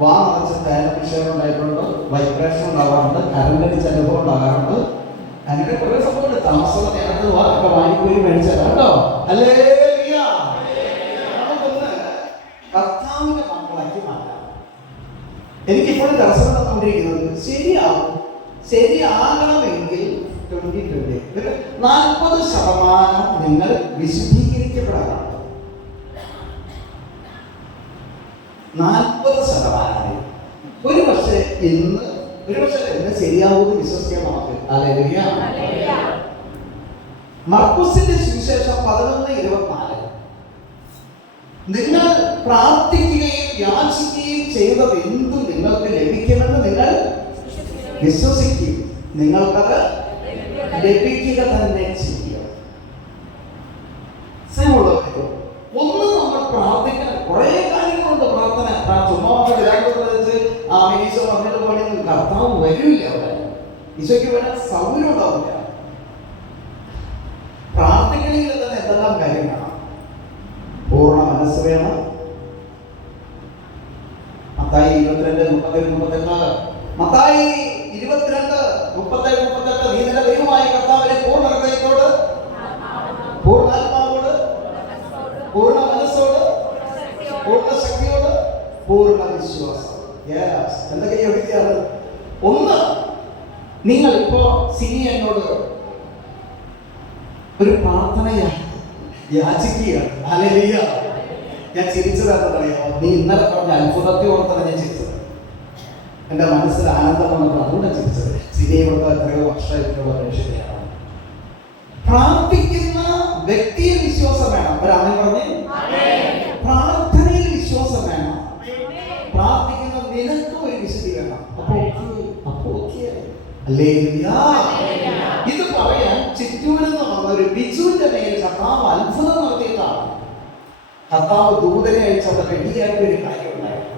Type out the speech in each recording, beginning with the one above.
വാ നിറച്ച് വിഷയം ഉണ്ടായിട്ടുണ്ട്, വൈബ്രേഷൻ ഉണ്ടാകാറുണ്ട്, കറണ്ടടിച്ച അനുഭവം ഉണ്ടാകാറുണ്ട്. അങ്ങനെ കുറെ സംഭവമുണ്ട്. താമസ നേരത്ത് ഒക്കെ വാങ്ങിപ്പോയി മേടിച്ചത് കേട്ടോ. അല്ലേ നമുക്കൊന്ന് കർത്താവിന്റെ മക്കളാക്കി മാറ്റാം. എനിക്കിപ്പോഴും ദർശനം തന്നുകൊണ്ടിരിക്കുന്നത് ശരിയാകണമെങ്കിൽ 2020 40% നിങ്ങൾ വിശുദ്ധീകരിക്കപ്പെടാറുണ്ട്. 40% ഒരു പക്ഷേ ഇന്ന് ശരിയാവുമെന്ന് വിശ്വസിക്കാൻ നമുക്ക്. ഹല്ലേലൂയ. മർക്കോസിന്റെ സുവിശേഷം 11:24 നിങ്ങൾ പ്രാർത്ഥിക്കുകയും യാചിക്കുകയും ചെയ്തത് എന്തും നിങ്ങൾക്ക് ലഭിക്കുമെന്ന് നിങ്ങൾ വിശ്വസിക്കും, നിങ്ങൾക്കത് ലഭിക്കുക തന്നെ ചെയ്യും. ഒന്ന് നമ്മൾ പ്രാർത്ഥിക്കണം. കുറെ കാര്യങ്ങളുണ്ട് പ്രാർത്ഥന. ചുമ്മാ വിരാഗത്ത് ഈശോ പറഞ്ഞിട്ട് പോലെ കർത്താവ് വരില്ല. അവിടെ ഈശോയ്ക്ക് വരാൻ സൗകര്യം ഉണ്ടാവില്ല. പ്രാർത്ഥിക്കണമെങ്കിൽ തന്നെ എന്തെല്ലാം കാര്യം വേണം? പൂർണ്ണ മനസ്സ് വേണം. മത്തായി 22:37 മത്തായി 22:37 നീ നിന്റെ ദൈവമായ കർത്താവിനെ പൂർണ്ണ ഹൃദയത്തോട്, പൂർണ്ണാത്മാവോട്, പൂർണ്ണ മനസ്സോട്, പൂർണ്ണ ശക്തിയോട്, പൂർണ്ണ വിശ്വാസം. എന്തൊക്കെ യോഗ്യതയാണ്? ഒന്ന്, നിങ്ങൾ ഇപ്പോ സിനിയോട് ഒരു പ്രാർത്ഥന യാചിക്കുകയാണ്. ഹല്ലേലൂയ. ഞാൻ ചിരിച്ചതാണെന്നറിയാമോ? നീ ഇന്നലെ പറഞ്ഞ അത്ഭുതത്തെ ഓർത്താണ് ഞാൻ ചിരിച്ചത്. എൻ്റെ മനസ്സിൽ ആനന്ദം വന്നപ്പോൾ അതുകൊണ്ടാണ് ചിരിച്ചത്. സിനിയോട് എത്രയോ വർഷമായിട്ടുള്ള മനുഷ്യരെയാണ്. പ്രാർത്ഥിക്കുന്ന വ്യക്തിയിൽ വിശ്വാസം വേണം. ഒരാമൻ പറഞ്ഞേ, പ്രാർത്ഥനയിൽ വിശ്വാസം വേണം. പ്രാർത്ഥിക്കുന്ന നിനക്ക് ഒരു വിശുദ്ധി വേണം. ഇത് പറയാൻ ചിറ്റൂരിൽ നിന്ന് വന്ന ഒരു ബിജുവിന്റെ മേൽ കർത്താവ് അത്ഭുതം നടത്തിയിട്ടാണ്. കർത്താവ് ദൂതനെ അയച്ചവിടെ റെഡിയായിട്ട് ഒരു കാര്യം ഉണ്ടായിരുന്നു.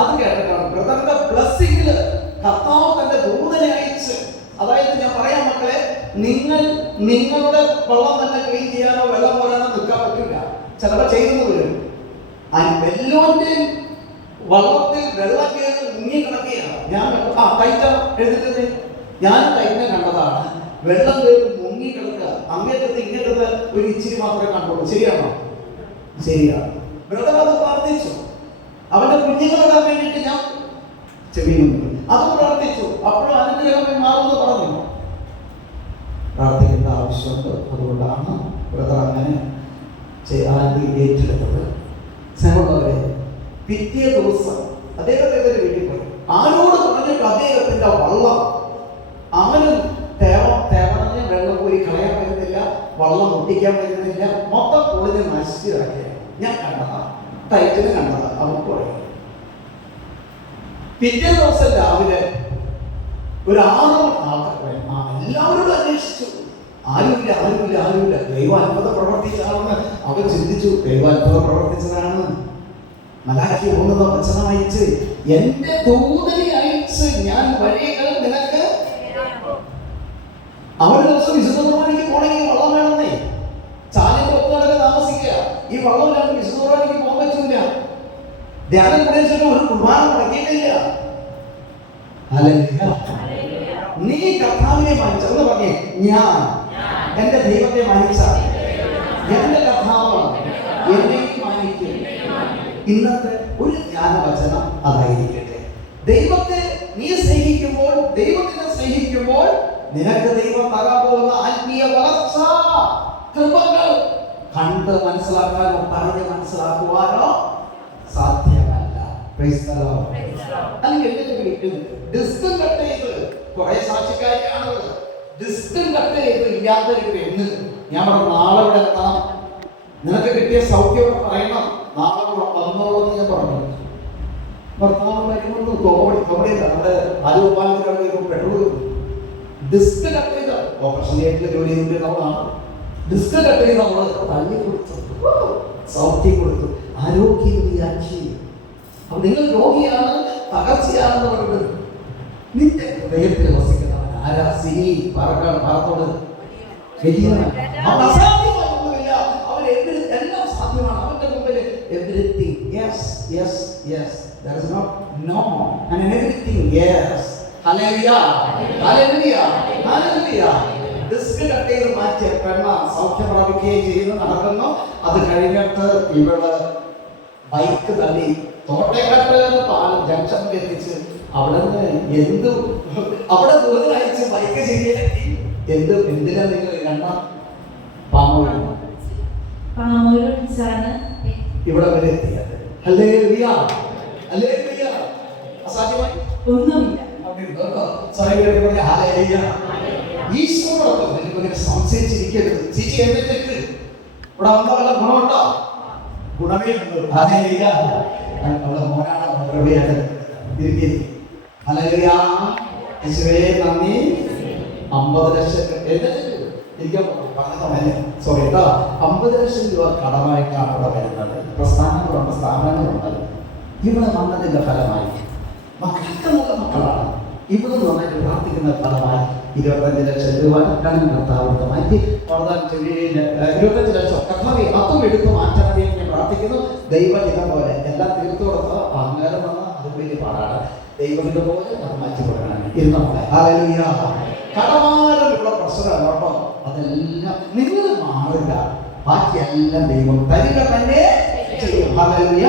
അത് കേട്ടിട്ടാണ് ബ്രദറിന്റെ ബ്ലെസ്സിംഗില് കർത്താവ് തന്റെ ദൂതനെ അയച്ച്, അതായത് ഞാൻ പറയാം മക്കളെ, നിങ്ങളുടെ വെള്ളം തന്നെ ക്ലീൻ ചെയ്യാനോ വെള്ളം പോരാനോ നിൽക്കാൻ പറ്റില്ല. ചിലപ്പോൾ ചെയ്തെന്ന് വരും. വെല്ലോന്റെയും വള്ളത്തിൽ വെള്ളം കയറി മുങ്ങി കിടക്കുകയാണ്. ഞാൻ ടൈറ്റ എഴുതിട്ടത് ഞാൻ ടൈറ്റിനെ കണ്ടതാണ്. വെള്ളം കയറി മുങ്ങി കിടക്കുക, അങ്ങേറ്റത്ത് ഇങ്ങേറ്റത്ത് ഒരു ഇച്ചിരി മാത്രമേ കണ്ടുള്ളൂ. ശരിയാണോ? ശരിയാണ്. ബ്രദർ അത് പ്രാർത്ഥിച്ചു. അവന്റെ കുഞ്ഞുങ്ങളുടെ വേണ്ടിയിട്ട് ഞാൻ ചെവിയുന്നു. അത് പ്രാർത്ഥിച്ചു. അപ്പോഴും അനുഗ്രഹം മാറുമെന്ന് പറഞ്ഞു. പ്രാർത്ഥിക്കേണ്ട ആവശ്യമുണ്ട്. അതുകൊണ്ടാണ് ബ്രദർ അങ്ങനെ ഏറ്റെടുത്തത്. സ്നേഹമുള്ളവരെ, പിറ്റേ ദിവസം അദ്ദേഹത്തിന്റെ വീട്ടിൽ പോയി. ആരോട് പറഞ്ഞിട്ട് അദ്ദേഹത്തിന്റെ വള്ളം അവനും തേവണഞ്ഞ് വെള്ളം പോയി കളയാൻ പറ്റുന്നില്ല, വള്ളം ഒട്ടിക്കാൻ പറ്റുന്നില്ല, മൊത്തം പൊളിഞ്ഞ് നശിച്ചു കിടക്കുകയാണ്. ഞാൻ കണ്ടതാ, ടൈറ്റിന് കണ്ടതാ. അവർക്ക് പറയും. പിറ്റേ ദിവസം രാവിലെ ഒരു 6 ആൾക്കാർ എല്ലാവരോടും അന്വേഷിച്ചു. ആരുമില്ല. ദൈവം അത്ഭുതം പ്രവർത്തിച്ചാണെന്ന് അവർ ചിന്തിച്ചു. ദൈവം അത്ഭുതം പ്രവർത്തിച്ചതാണ്. മലാഖി 1 വചനം അയച്ച്, എന്റെ ദൂതനെ അയച്ച് ഞാൻ വഴികൾ നിനക്ക്. അവരുടെ ദിവസം വിശുദ്ധ കുർബാനയ്ക്ക് പോണെങ്കിൽ വള്ളം വേണമെന്നേ. ചാലിന്റെ ഒത്തുനടക്ക് താമസിക്കുക. ഈ വള്ളം ഇല്ലാണ്ട് വിശുദ്ധ കുർബാനയ്ക്ക് പോകാൻ പറ്റില്ല. ധ്യാനം കൂടിയിട്ട് ഒരു കുർബാന മുടക്കിയിട്ടില്ല. നീ കർത്താവിനെ മാനിച്ചെന്ന് പറഞ്ഞേ, ഞാൻ എന്റെ ദൈവത്തെ മാനിച്ചാൽ എന്റെ കർത്താവാണ് എന്നെയും മാനിക്കും. ഇന്നത്തെ ഒരു ധ്യാനവചനം അതായിരിക്കട്ടെ. ദൈവത്തെ നീ സ്നേഹിക്കുമ്പോൾ, ദൈവത്തിനെ സ്നേഹിക്കുമ്പോൾ നിനക്ക് ദൈവം തരാൻ പോകുന്ന ആത്മീയ വളർച്ച, കൃപകൾ കണ്ട് മനസ്സിലാക്കാനോ പറഞ്ഞ് മനസ്സിലാക്കുവാനോ സാധ്യമല്ല. അല്ലെങ്കിൽ ഡിസ്കം കട്ട് ചെയ്ത് കുറെ സാക്ഷിക്കാരിയാണ് ഡിസ്കം കട്ട് ചെയ്ത് ഇല്ലാത്തൊരു പെണ്ണ് ഞാൻ പറഞ്ഞു, നാളെ ഇവിടെ എത്തണം, നിനക്ക് കിട്ടിയ സൗഖ്യം പറയണം, നാളെ വന്നോളെന്ന് ഞാൻ പറഞ്ഞു. ഭർത്താവ് വരുമ്പോൾ കോമഡിയല്ല, നമ്മുടെ ആരോഗ്യപാലത്തിലാണ് പെട്രോൾ ഡിസ്ക് കട്ട് ചെയ്ത ഓപ്പറേഷൻ തിയേറ്ററിൽ ജോലി ചെയ്തിട്ടുള്ളതാണ്. ഡിസ്ക് കട്ട് ചെയ്ത് നമ്മൾ തള്ളി കൊടുത്തു, സൗഖ്യം കൊടുത്തു, ആരോഗ്യവതിയാക്കി. അപ്പൊ നിങ്ങൾ രോഗിയാണ്, തകർച്ചയാണെന്ന് പറഞ്ഞത് നിന്റെ ഹൃദയത്തിൽ വസിക്കുന്നവൻ ആരാ? സിനി പാറക്കാട് പാറത്തോട് അസാധ്യമായൊന്നുമില്ല. അവൻ എല്ലാം സാധ്യമാണ്. അവന്റെ മുമ്പിൽ everything yes, yes. There is not no and in everything yes. Hallelujah. Hallelujah. Hallelujah. Disc cut ചെയ്ത് മാറ്റിയ പെണ്ണ സൗഖ്യം പ്രാപിക്കുകയും ചെയ്യുന്നു, നടക്കുന്നു. അത് കഴിഞ്ഞിട്ട് ഇവള് ബൈക്ക് തള്ളി തോട്ടേക്കാട്ട് പാലം ജംഗ്ഷനിൽ എത്തിച്ച് അവിടെ നിന്ന് അവിടെ ദൂരം അയച്ച് ബൈക്ക് ശരിയാക്കി. എന്തിനാ നിങ്ങൾ എണ്ണ പാമോയിലാണ് ഇവിടെ വരെ എത്തിയത്. ഹല്ലേലൂയ. ഹല്ലേലൂയ. അസാധ്യമായി ഒന്നുമില്ല. ഈശോടൊപ്പം നിനക്ക് സംശയിച്ചിരിക്കരുത്. ചേച്ചി എഴുന്നേറ്റ് ഇവിടെ വന്ന വല്ല ഗുണമുണ്ടോ? ഗുണമേ ഉള്ളൂ. അവളെ മോനാണ് ഇരിക്കുന്നത്. ഹല്ലേലൂയ. യേശുവേ നന്ദി. 50 ലക്ഷം സോറി കേട്ടോ, 50 ലക്ഷം രൂപ കടമായിട്ടാണ് അവിടെ വരുന്നത്. പ്രസ്ഥാനങ്ങളുണ്ട്, സ്ഥാപനങ്ങളുണ്ട്. ഇവിടെ വന്നതിന്റെ ഫലമായി മക്കളൊക്കെ നല്ല മക്കളാണ്. ഇവിടെ നന്നായിട്ട് പ്രാർത്ഥിക്കുന്ന ഫലമായി 25 ലക്ഷം രൂപ കർത്താവ് മാറ്റി 25 ലക്ഷം കർത്താവെ അതും എടുത്ത് മാറ്റണമേ ഞാൻ പ്രാർത്ഥിക്കുന്നു. ദൈവഹിതം പോലെ എല്ലാം തീർത്തു കൊടുത്ത അഹങ്കാരം വന്ന അതും വലിയ പാടാണ്. ദൈവഹിതം പോലെ അത് മാറ്റി കൊടുക്കണം. ഇരുന്നോളെ. ഹല്ലേലൂയ. കടമാരമുള്ള പ്രശ്നമാണ് കേട്ടോ. അതെല്ലാം നിങ്ങൾ മാറില്ല, ബാക്കിയെല്ലാം ദൈവം തരിക തന്നെ ചെയ്യും. ഹല്ലേലൂയ.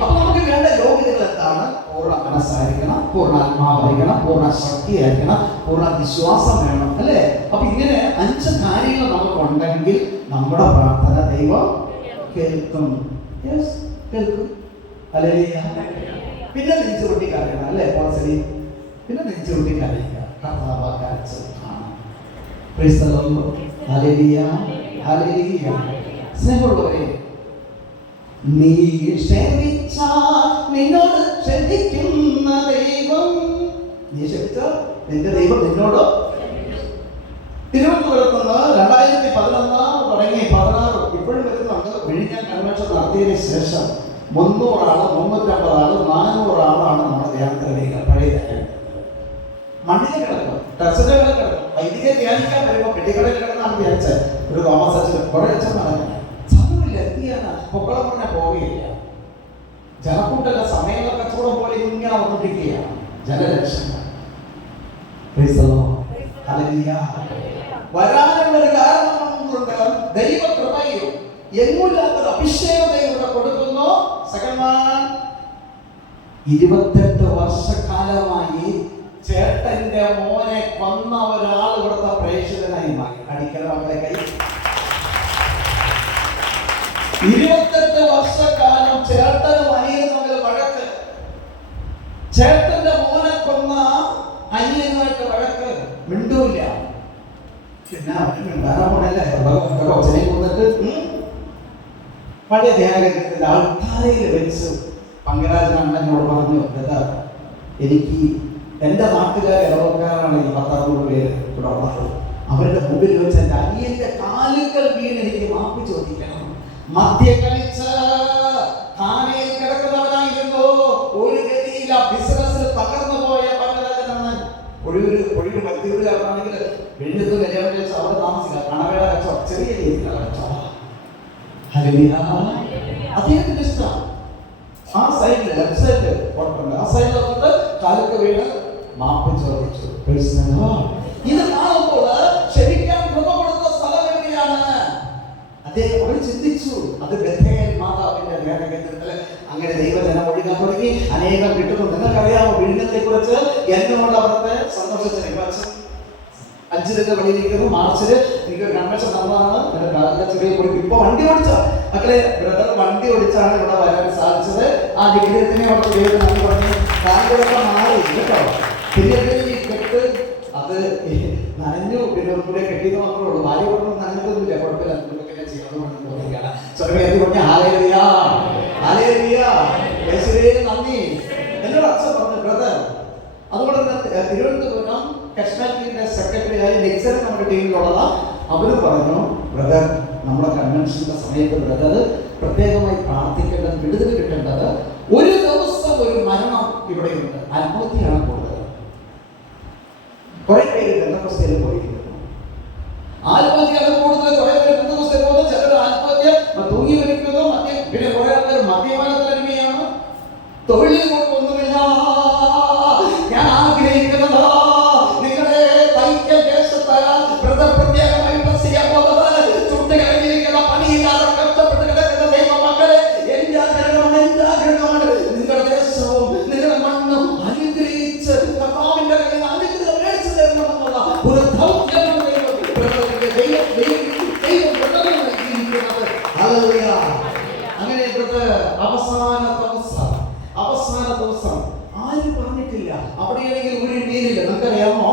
അപ്പൊ നമുക്ക് വേണ്ട യോഗ്യതകൾ എന്താണ്? പൂർണ്ണ മനസ്സായിരിക്കണം, പൂർണ്ണ ആത്മാവായിരിക്കണം, പൂർണ്ണ ശക്തിയായിരിക്കണം, പൂർണ്ണ വിശ്വാസം വേണം, അല്ലേ? അപ്പൊ ഇങ്ങനെ 5 കാര്യങ്ങൾ നമുക്കുണ്ടെങ്കിൽ നമ്മുടെ പ്രാർത്ഥന ദൈവം കേൾക്കും. കേൾക്കും. ഹല്ലേലൂയ. പിന്നെ നെഞ്ചുകൊട്ടി കരയണം, അല്ലേ? പിന്നെ നെഞ്ചുകൊട്ടി കരയുക. കർത്താവ് കരച്ചു കാണാം. Praise the Lord. Hallelujah. Hallelujah. സ്നേഹമുള്ളവരെ, നീ ക്ഷമിച്ച നിന്നോട് ക്ഷമിക്കുന്ന ദൈവം, നീ ക്ഷമിച്ച നിന്റെ ദൈവം നിന്നോട്. തിരുവനന്തപുരത്ത് നിന്ന് 2011 തുടങ്ങി 16 ഇപ്പോഴും വരുന്നുണ്ട്. വിഴിഞ്ഞം കൺവെൻഷൻ നടത്തിയതിനു ശേഷം 300 ആള്, 350 ആള്, 400 ആളാണ് നമ്മുടെ ധ്യാനത്തിന് വരിക. പഴയ മണ്ണിൽ കിടക്കും, ടെറസിന്റെ കിടക്കും. വൈദികരെ ധ്യാനിക്കാൻ വരുമ്പോൾ പെട്ടിക്കടയിൽ കിടന്നാണ് ധ്യാനിച്ചത്. ഒരു തോമസ് അച്ഛൻ കുറെ അച്ഛൻ പറഞ്ഞു പൊക്കളം പറഞ്ഞ പോവുകയില്ല. ജനക്കൂട്ടല്ല, സമയങ്ങൾ കച്ചവടം പോലെ ഇങ്ങനെ വന്നിരിക്കുകയാണ് ജനലക്ഷങ്ങൾ. വരാനുള്ളൊരു കാരണം കൊണ്ട് ദൈവകൃപയും എങ്ങുമില്ലാത്തൊരു അഭിഷേകം ഇവിടെ കൊടുക്കുന്നു. സെക്കൻഡ് വൺ, 28 വർഷക്കാലമായി ചേട്ടന്റെ മോനെ കൊന്ന ഒരാൾ ഇവിടുത്തെ പ്രേക്ഷിതനായി മാറി. അടിക്കണം അവരുടെ കൈ. 28 വർഷക്കാലം ചേട്ടനും അനിയനും തമ്മിൽ വഴക്ക്. ചേട്ടന്റെ മോനെ കൊന്ന അനിയനുമായിട്ട് വഴക്ക്. മിണ്ടൂല്ല. പിന്നെ കൊച്ചനെ കൊന്നിട്ട് പഴയ ധ്യാനത്തിന്റെ ആൾക്കാരയിൽ വെച്ച് പങ്കരാജൻ അണ്ണനോട് പറഞ്ഞു, എനിക്ക് എന്റെ നാട്ടുകാരെ ഇടവക്കാരാണ് ഈ 10-60 പേര് ഇവിടെ ഉള്ളത്. അവരുടെ മുമ്പിൽ വെച്ച് എന്റെ അനിയന്റെ കാലുകൾ വീണ് എനിക്ക് മാപ്പ് ചോദിക്കണം. മദ്യ കളിച്ച് ധാനയിൽ കിടക്കുന്നവനായിരുന്നു. ഒരു ഗതിയില്ല. ബിസിനസ്സിൽ തകർന്നു പോയ പങ്കരാജനാണ്. ഒഴിവ് ഭക്തികാരനാണെങ്കിൽ വെള്ളിത്ത് കല്യാണം കഴിച്ച് അവിടെ താമസിക്കുക. കണവേട കച്ചവടം, ചെറിയ രീതിയിലുള്ള കച്ചവടം. അദ്ദേഹത്തിന്റെ ഇഷ്ടം. ആ സൈഡിൽ ലെഫ്റ്റ് സൈഡ് കുഴപ്പമില്ല. ആ സൈഡിലൊക്കെ കാലൊക്കെ വീണ് മാപ്പ് ചോദിച്ചു. ഇത് കാണുമ്പോൾ ക്ഷമിക്കാൻ കൃപ കൊടുത്ത സ്ഥലം എവിടെയാണ്? അദ്ദേഹം അവർ ചിന്തിച്ചു, അത് ബഥേൽ മാതാവിന്റെ ധ്യാനകേന്ദ്രത്തിൽ അങ്ങനെ ദൈവജനം ഒഴുകാൻ തുടങ്ങി. അനേകം കിട്ടുന്നു. നിങ്ങൾക്കറിയാമോ വിഴിഞ്ഞത്തെ കുറിച്ച്? എന്നോട് അവിടുത്തെ സന്തോഷത്തിന് 5 ലക്ഷം വഴിയിരിക്കുന്നു. മാർച്ചിൽ എനിക്ക് കൺവെൻഷൻ നടന്നതാണ്. എന്റെ കാലിന്റെ ചെറിയ കുറിപ്പ്. ഇപ്പൊ വണ്ടി ഓടിച്ച മക്കളെ, ബ്രദർ വണ്ടി ഓടിച്ചാണ് ഇവിടെ വരാൻ സാധിച്ചത്. ആ വിഗ്രഹത്തിനെ അവിടെ ദൈവത്തിന് നന്ദി പറഞ്ഞു. കാലിലൊക്കെ മാറി കേട്ടോ. പിന്നെ ഈ കെട്ട് അത് നനഞ്ഞു. പിന്നെ ഒന്നുകൂടെ കെട്ടിയെന്ന് മാത്രമേ ഉള്ളൂ. ഭാര്യ പറഞ്ഞു നനഞ്ഞതൊന്നുമില്ല, കുഴപ്പമില്ല, എന്തൊക്കെ ചെയ്യണമെന്ന് തോന്നിയാണ്. ചെറുപ്പത്തിൽ പറഞ്ഞ ഹല്ലേലൂയ, ഹല്ലേലൂയ, യേശുവേ നന്ദി. എന്നോട് അച്ഛൻ പറഞ്ഞു, ബ്രദർ. അതുകൊണ്ട് തന്നെ തിരുവനന്തപുരം കശ്മീരിന്റെ സെക്രട്ടറി ആയ നെക്സൽ നമ്മുടെ ടീമിലുള്ളതാ. അവരും പറഞ്ഞു, ബ്രദർ നമ്മുടെ കൺവെൻഷന്റെ സമയത്ത് ബ്രദർ പ്രത്യേകമായി പ്രാർത്ഥിക്കേണ്ടത്, വിടുതൽ കിട്ടേണ്ടത്. ഒരു ദിവസം ഒരു മരണം ഇവിടെയുണ്ട്. ആത്മഹത്യയാണ് കൂടുതൽ. കുറെ പേര് ബന്ധുസ്ഥയിൽ പോയിരിക്കുന്നു. ആത്മഹത്യയാണ് കൂടുതൽ. കുറെ പേര് ബന്ധുസ്ഥയിൽ പോകുന്നു. ചിലർ ആത്മഹത്യ തൂങ്ങി മരിക്കുന്നു. പിന്നെ കുറെ ആൾക്കാർ മദ്യപാനത്തിൽ അടിമയാണ്. തൊഴിൽ കൊണ്ടൊന്നുമില്ല. ഞാൻ ആഗ്രഹിക്കുന്നത് നിങ്ങളുടെ തൈക്കൽ ദേശത്ത് പ്രത്യേകമായിട്ട് ചെയ്യാൻ പോകുന്നത് ചുട്ട് കഴിഞ്ഞിരിക്കുന്ന പണിയില്ലാതെ കഷ്ടപ്പെട്ട് കിടക്കുന്ന ദൈവമക്കളെ, എന്റെ ആഗ്രഹമാണ് നിങ്ങളുടെ ദേശവും നിങ്ങളുടെ മണ്ണും അനുഗ്രഹിച്ച് കർത്താവിന്റെ കയ്യിൽ അനുഗ്രഹം മേടിച്ചു തരണമെന്നുള്ള ഒരു ദൗത്യമാണ് അങ്ങനെ അവസാന ദിവസം ആരും പറഞ്ഞിട്ടില്ല. അവിടെയാണെങ്കിൽ ഒരു മീനില്ല. നിങ്ങൾക്കറിയാമോ?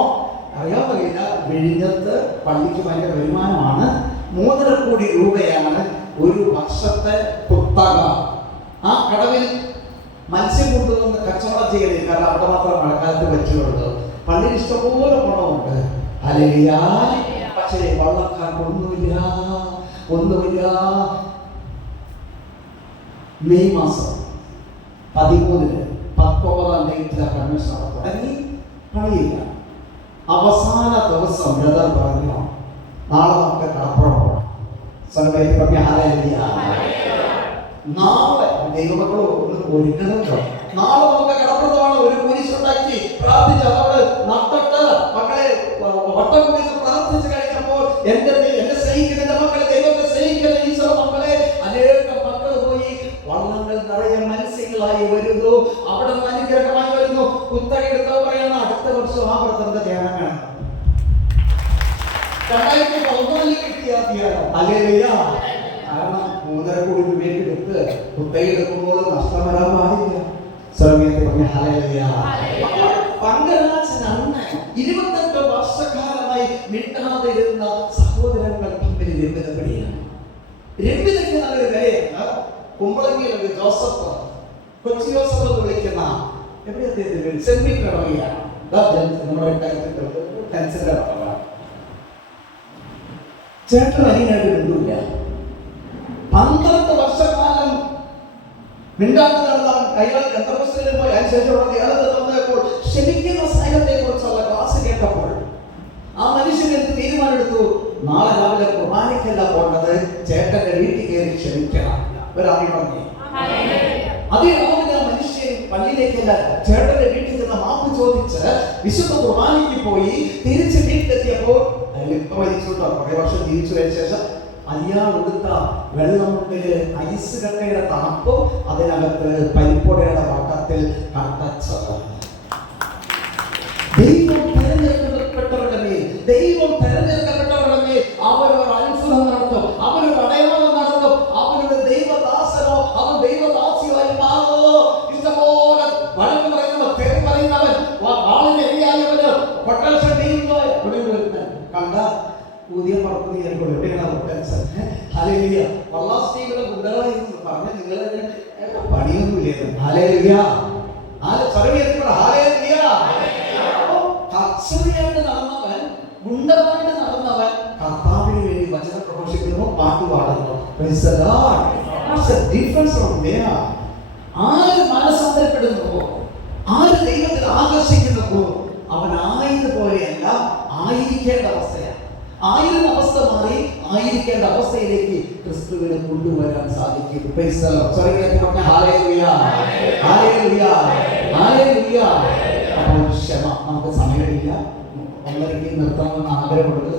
അറിയാമറിയില്ല. വിഴിഞ്ഞത്ത് പള്ളിക്ക് ഭയങ്കര വരുമാനമാണ്. 3.5 കോടി രൂപയാണ് ഒരു വർഷത്തെ കുത്തക. ആ കടവിൽ മത്സ്യം കൊണ്ടുവന്ന് കച്ചവടം ചെയ്യലില്ല. കാരണം അവിടെ മാത്രം മഴക്കാലത്ത് പറ്റുള്ളൂ. പള്ളിയിൽ ഇഷ്ടംപോലെ പണമുണ്ട്. ഹല്ലേലൂയ. പക്ഷേ വള്ളക്കാർക്കൊന്നുമില്ല. മെയ് മാസം 13-ന് 19-ാം ഡേറ്റിലെ കൺവെൻഷൻ തുടങ്ങി. പണിയില്ല. അവസാന ദിവസം ബ്രദർ പറഞ്ഞു, നാളെ നമുക്ക് കടപ്പുറം പോകണം. നാളെ ദൈവമക്കളോ ഒന്ന് ഒരുങ്ങുന്നുണ്ടോ? നാളെ നമുക്ക് കടപ്പുറത്താണ്. ഒരു കുരിശുണ്ടാക്കി പ്രാർത്ഥിച്ച് അതോട് നട്ടിട്ട് മക്കളെ വട്ടം കുറിച്ച് പ്രാർത്ഥിച്ച് കഴിഞ്ഞപ്പോൾ എന്നെ സ്നേഹിക്കുന്ന മക്കളെ, ദൈവത്തെ സ്നേഹിക്കുന്ന ഈശ്വര മക്കളെ, അനേകം മക്കൾ പോയി വള്ളങ്ങൾ നിറയെ മത്സ്യങ്ങളായി വരുന്നു. അവിടെ നിന്ന് അനുഗ്രഹമായി വരുന്നു. കുത്തക എടുത്തോ പറയണം, അടുത്ത വർഷം ആ വ്രതത്തിന്റെ ധ്യാനം വേണം. 2019 കിട്ടിയ ധ്യാനം. ഹല്ലേലൂയ. കാരണം 3.5 കോടി രൂപയ്ക്ക് എടുത്ത് കുത്തക എടുക്കുമ്പോൾ നഷ്ടം വരാൻ പാടില്ല. സ്വർഗീയത്തിൽ പറഞ്ഞ ഹല്ലേലൂയ. പങ്കരാജനാണ് 28 വർഷക്കാലമായി മിണ്ടാതെ ഇരുന്ന സഹോദരങ്ങൾ തമ്മിൽ രമ്യതപ്പെടുകയാണ്. രമ്യതയ്ക്ക് നല്ലൊരു വിലയാണ്. കുമ്പളങ്ങിയിലൊരു ജോസഫ്, കൊച്ചി ജോസഫ് എന്ന് വിളിക്കുന്ന എവിടെയാണ് സെന്റ് പീറ്റർ ഇറങ്ങിയാണ്. ചേട്ടൻ അനിയനായിട്ട് മിണ്ടൂല്ല. 12 വർഷക്കാലം മിണ്ടാതെ നടന്നവൻ അയാൾ പെന്തക്കോസ്തലിൽ പോയി അതിനുശേഷം വന്നപ്പോൾ ക്ഷമിക്കുന്ന സ്നേഹത്തെ കുറിച്ചുള്ള ക്ലാസ് കേട്ടപ്പോൾ ആ മനുഷ്യൻ എന്ത് തീരുമാനമെടുത്തു? നാളെ രാവിലെ കുർബാനയ്ക്കല്ല പോകേണ്ടത്, ചേട്ടന്റെ വീട്ടിൽ കയറി ക്ഷമിക്കണം. ഒരാളി പറഞ്ഞു. അതേ രാവിലെ ആ മനുഷ്യൻ പള്ളിയിലേക്കല്ല, ചേട്ടന്റെ വീട്ടിൽ ചെന്ന് മാപ്പ് ചോദിച്ച് വിശുദ്ധ കുർബാനയ്ക്ക് പോയി തിരിച്ച് വീട്ടിലെത്തിയപ്പോൾ ഇപ്പൊ മരിച്ചുകൊണ്ടോ കുറെ വർഷം ജീവിച്ചു പോയ ശേഷം അയാൾ എടുത്ത വെള്ളമുണ്ടില് ഐസ് കട്ടയുടെ തണുപ്പും അതിനകത്ത് പരിപ്പൊടയുടെ വട്ടത്തിൽ കട്ടച്ചത്. ദൈവം തെരഞ്ഞെടുക്കപ്പെട്ടവരുടെ മേൽ അവരൊരു അത്ഭുതം നടത്തും, അവരൊരു അടയാളം നടത്തും, അവരുടെ ദൈവദാസനോ അവൻ ദൈവദാസിയോ ആയി മാറുമോ? ഇഷ്ടപോലെ വഴക്ക് പറയുന്നവൻ, തെറി പറയുന്നവൻ, വാളിന് എരിയായവന്, കൊട്ടേഷൻ ചെയ്യുന്നവൻ കണ്ട പുതിയ പറക്കുന്ന വള്ളാസ്റ്റിയുടെ ഗുണ്ടകളായി പറഞ്ഞ നിങ്ങൾ പണിയൊന്നുമില്ലായിരുന്നു. കച്ചവടമായിട്ട് നടന്നവൻ, ഗുണ്ടമായിട്ട് നടന്നവൻ കർത്താവിന് വേണ്ടി വചനം പ്രഘോഷിക്കുന്നു, പാട്ട് പാടുന്നു. ആര് മനസ്സാന്തരപ്പെടുന്നുവോ, ആര് ദൈവത്തിൽ ആകർഷിക്കുന്നുവോ അവൻ ആയതുപോലെയല്ല, ആയിരിക്കേണ്ട അവസ്ഥയാണ്. ആയിരുന്ന അവസ്ഥ മാറി ആയിരിക്കേണ്ട അവസ്ഥയിലേക്ക് ക്രിസ്തുവിനെ കൊണ്ടുവരാൻ സാധിക്കും. അപ്പോൾ ക്ഷമ. നമുക്ക് സമയമില്ല, 1:30 നിർത്താമെന്ന് ആഗ്രഹമുള്ളത്.